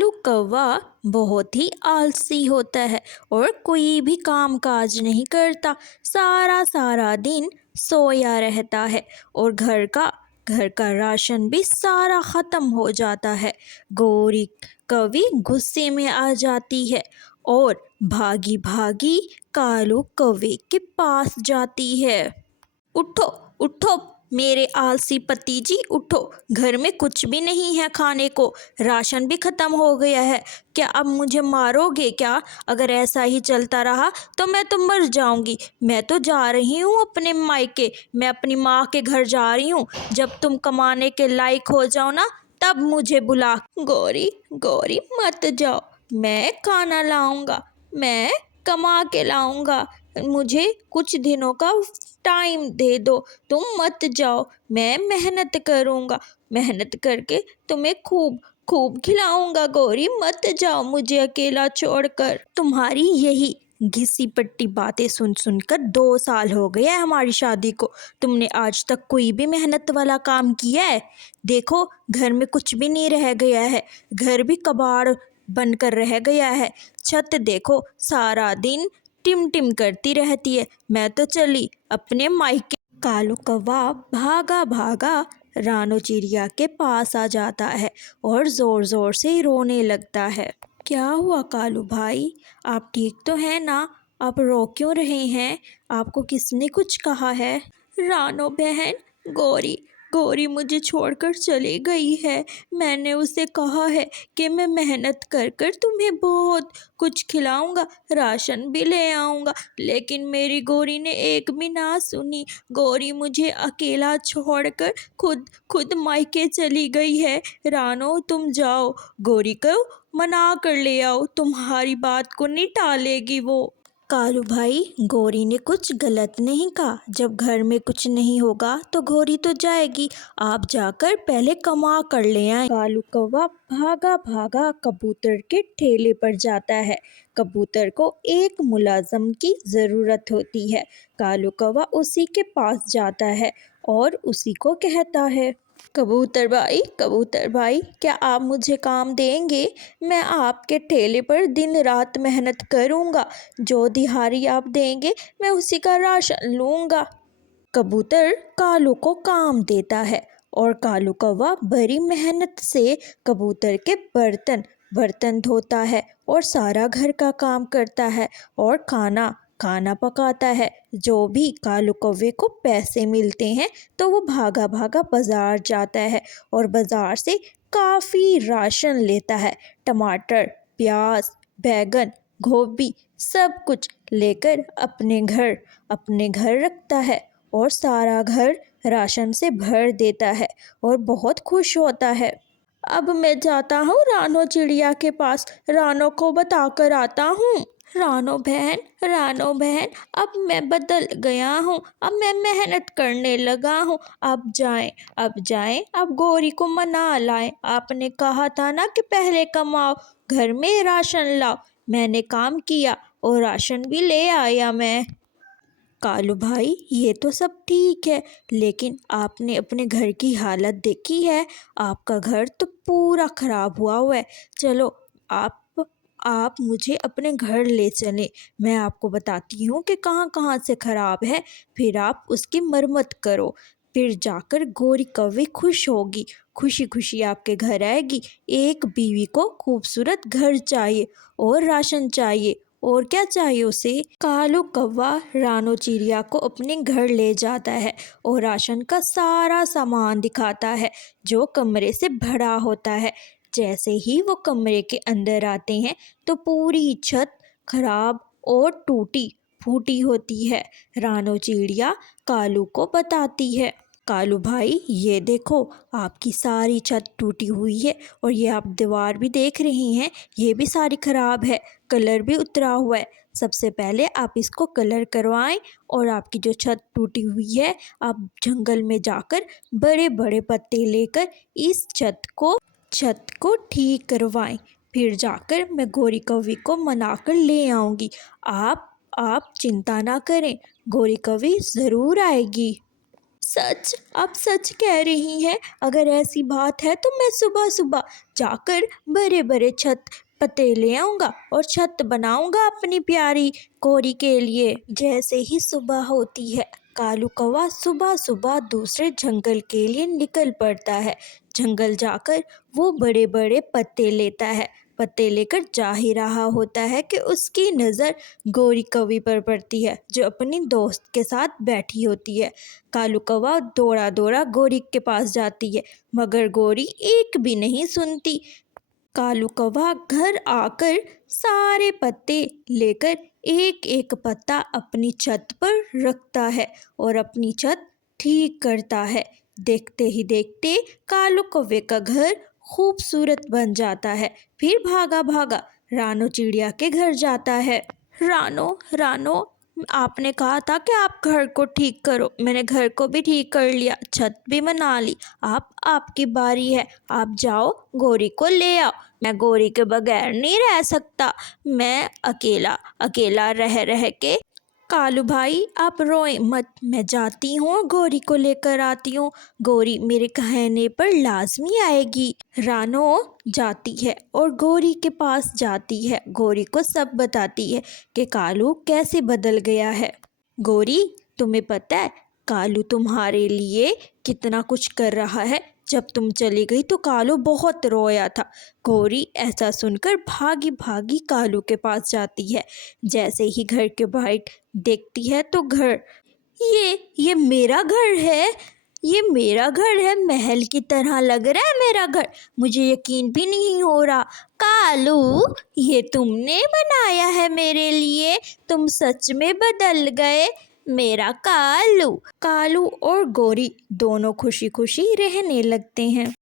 कालू कौवा बहुत ही आलसी होता है और कोई भी काम काज नहीं करता। सारा सारा दिन सोया रहता है और घर का राशन भी सारा ख़त्म हो जाता है। गौरी कवि गुस्से में आ जाती है और भागी भागी कालू कौवे के पास जाती है। उठो उठो मेरे आलसी पति जी, उठो, घर में कुछ भी नहीं है खाने को, राशन भी ख़त्म हो गया है। क्या अब मुझे मारोगे क्या? अगर ऐसा ही चलता रहा तो मैं तो मर जाऊंगी। मैं तो जा रही हूँ अपने मायके, मैं अपनी माँ के घर जा रही हूँ। जब तुम कमाने के लायक हो जाओ ना, तब मुझे बुला। गौरी गौरी मत जाओ, मैं खाना लाऊंगा, मैं कमा के लाऊंगा, मुझे कुछ दिनों का टाइम दे दो, तुम मत जाओ, मैं मेहनत करूँगा, मेहनत करके तुम्हें खूब खूब खिलाऊंगा। गौरी मत जाओ मुझे अकेला छोड़कर। तुम्हारी यही घिसी पट्टी बातें सुन सुनकर 2 साल हो गया है हमारी शादी को। तुमने आज तक कोई भी मेहनत वाला काम किया है? देखो घर में कुछ भी नहीं रह गया है, घर भी कबाड़ बनकर रह गया है। छत देखो सारा दिन टिम टिम करती रहती है। मैं तो चली अपने मायके। कालू कौवा भागा भागा रानो चिड़िया के पास आ जाता है और ज़ोर ज़ोर से रोने लगता है। क्या हुआ कालू भाई, आप ठीक तो हैं ना? आप रो क्यों रहे हैं? आपको किसने कुछ कहा है? रानो बहन, गौरी गौरी मुझे छोड़कर चली गई है। मैंने उसे कहा है कि मैं मेहनत कर कर तुम्हें बहुत कुछ खिलाऊंगा, राशन भी ले आऊंगा, लेकिन मेरी गौरी ने एक भी ना सुनी। गौरी मुझे अकेला छोड़कर खुद खुद मायके चली गई है। रानो तुम जाओ, गौरी को मना कर ले आओ, तुम्हारी बात को नहीं टालेगी वो। कालू भाई, गौरी ने कुछ गलत नहीं कहा। जब घर में कुछ नहीं होगा तो गौरी तो जाएगी, आप जाकर पहले कमा कर ले आए। कालू कौवा भागा भागा कबूतर के ठेले पर जाता है। कबूतर को एक मुलाजम की ज़रूरत होती है। कालू कौवा उसी के पास जाता है और उसी को कहता है, कबूतर भाई, क्या आप मुझे काम देंगे? मैं आपके ठेले पर दिन रात मेहनत करूँगा, जो दिहाड़ी आप देंगे मैं उसी का राशन लूँगा। कबूतर कालू को काम देता है और कालू कौवा बड़ी मेहनत से कबूतर के बर्तन धोता है और सारा घर का काम करता है और खाना पकाता है। जो भी कालू कौवे को पैसे मिलते हैं तो वो भागा भागा बाज़ार जाता है और बाज़ार से काफ़ी राशन लेता है। टमाटर, प्याज, बैगन, गोभी सब कुछ लेकर अपने घर रखता है और सारा घर राशन से भर देता है और बहुत खुश होता है। अब मैं जाता हूँ रानो चिड़िया के पास, रानो को बता कर आता हूँ। रानो बहन, अब मैं बदल गया हूँ, अब मैं मेहनत करने लगा हूँ। अब जाएं, अब गौरी को मना लाएं। आपने कहा था ना कि पहले कमाओ, घर में राशन लाओ। मैंने काम किया और राशन भी ले आया मैं। कालू भाई, ये तो सब ठीक है, लेकिन आपने अपने घर की हालत देखी है? आपका घर तो पूरा खराब हुआ है। चलो आप मुझे अपने घर ले चलें, मैं आपको बताती हूँ कि कहाँ कहाँ से ख़राब है, फिर आप उसकी मरम्मत करो। फिर जाकर गौरी कौवी खुश होगी, खुशी खुशी आपके घर आएगी। एक बीवी को खूबसूरत घर चाहिए और राशन चाहिए, और क्या चाहिए उसे? कालू कौवा रानो चिड़िया को अपने घर ले जाता है और राशन का सारा सामान दिखाता है जो कमरे से भरा होता है। जैसे ही वो कमरे के अंदर आते हैं तो पूरी छत खराब और टूटी फूटी होती है। रानो चिड़िया कालू को बताती है, कालू भाई ये देखो, आपकी सारी छत टूटी हुई है और ये आप दीवार भी देख रही हैं, ये भी सारी खराब है, कलर भी उतरा हुआ है। सबसे पहले आप इसको कलर करवाएं और आपकी जो छत टूटी हुई है, आप जंगल में जाकर बड़े बड़े पत्ते लेकर इस छत को ठीक करवाएं। फिर जाकर मैं गौरी कौवी को मनाकर ले आऊँगी। आप चिंता ना करें, गौरी कौवी ज़रूर आएगी। सच, आप सच कह रही हैं। अगर ऐसी बात है तो मैं सुबह सुबह जाकर बड़े बड़े छत पत्ते ले आऊँगा और छत बनाऊँगा अपनी प्यारी गौरी के लिए। जैसे ही सुबह होती है, कालू कौवा सुबह सुबह दूसरे जंगल के लिए निकल पड़ता है। जंगल जाकर वो बड़े बड़े पत्ते लेता है। पत्ते लेकर जा ही रहा होता है कि उसकी नज़र गौरी कौवी पर पड़ती है, जो अपनी दोस्त के साथ बैठी होती है। कालू कौवा दौड़ा दौड़ा गौरी के पास जाती है, मगर गौरी एक भी नहीं सुनती। कालू कौवा घर आकर सारे पत्ते लेकर एक एक पत्ता अपनी छत पर रखता है और अपनी छत ठीक करता है। देखते ही देखते कालू कौवे का घर खूबसूरत बन जाता है। फिर भागा भागा रानो चिड़िया के घर जाता है। रानो, रानो, आपने कहा था कि आप घर को ठीक करो। मैंने घर को भी ठीक कर लिया, छत भी बना ली। आपकी बारी है, आप जाओ गौरी को ले आओ। मैं गौरी के बगैर नहीं रह सकता। मैं अकेला अकेला रह रह के। कालू भाई, आप रोएं मत, मैं जाती हूँ और गौरी को लेकर आती हूँ। गौरी मेरे कहने पर लाजमी आएगी। रानो जाती है और गौरी के पास जाती है। गौरी को सब बताती है कि कालू कैसे बदल गया है। गौरी, तुम्हें पता है कालू तुम्हारे लिए कितना कुछ कर रहा है। जब तुम चली गई तो कालू बहुत रोया था। गौरी ऐसा सुनकर भागी भागी कालू के पास जाती है। जैसे ही घर के बाहर देखती है तो घर, ये मेरा घर है, ये मेरा घर है, महल की तरह लग रहा है मेरा घर। मुझे यकीन भी नहीं हो रहा। कालू, ये तुमने बनाया है मेरे लिए? तुम सच में बदल गए मेरा कालू। कालू और गौरी दोनों खुशी खुशी रहने लगते हैं।